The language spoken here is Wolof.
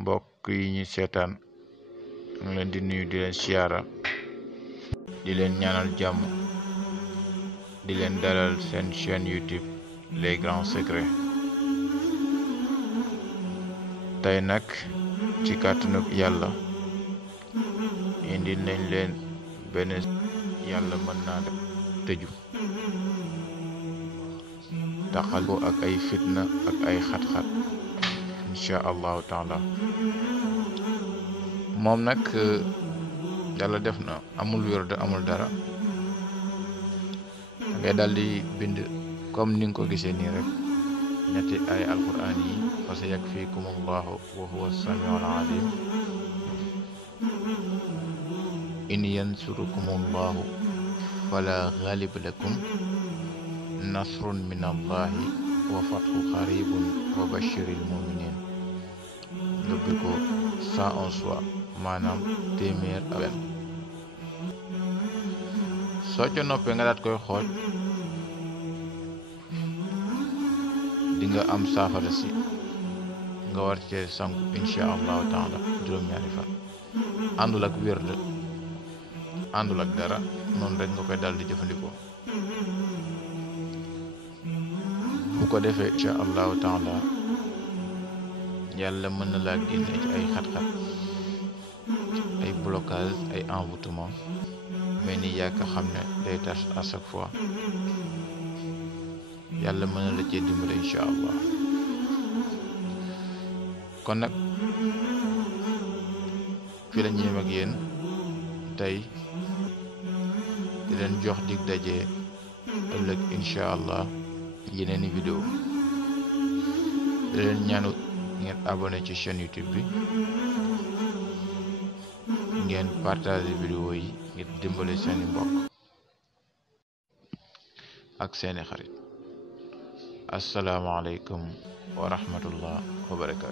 mbokk yi ñi seetaan ngi leen di nuyu di leen siyaara di leen ñaanal jàmm di leen dalal seen chaîne YouTube les grands secrets. tey nag ci kàttanug yàlla indi nañ leen benn yàlla mën naa def tëju taxal ko ak ay fitna ak ay xat-xat insha allahu taala. moom nag yàlla def na amul wérde amul dara, ngay daldi bind comme ni nga ko gisee nii rek ñetti ay alquran yi fa sa yakfikumullahu wa huwa samiul alim. in yansurukumullahu fala ghaliba lakum, nasrun min allahi wa fathu qaribun wa bashiril muminin. yóbbu ko 111 fois maanaam téeméer ak benn. soo ca noppee nga daat koy xool di nga am saafara si nga war cee sangu insha allahu taala juróom-ñaari fan. àndul ak wérde àndul ak dara, noonu rek nga koy dal di jëfandikoo. bu ko defee insha allahu taala yàlla mën na laa génne ci ay xat-xat, ay blocage, ay envoûtement, mais ni yaa ko xam ne day tas à chaque fois. yàlla mën na la cee dimbale insha allah. kon nag fi la ñuy yem ak yéen tey, di leen jox dig daje ëllëg insha allah yeneeni vidéo. di leen ñaanu ngeen abonné ci chaîne YouTube bi, ngeen partager vidéo yi ngir dimbale seeni mbokk ak seeni xarit. assalaamu alaykum wa rahmatullah wa barakaatu.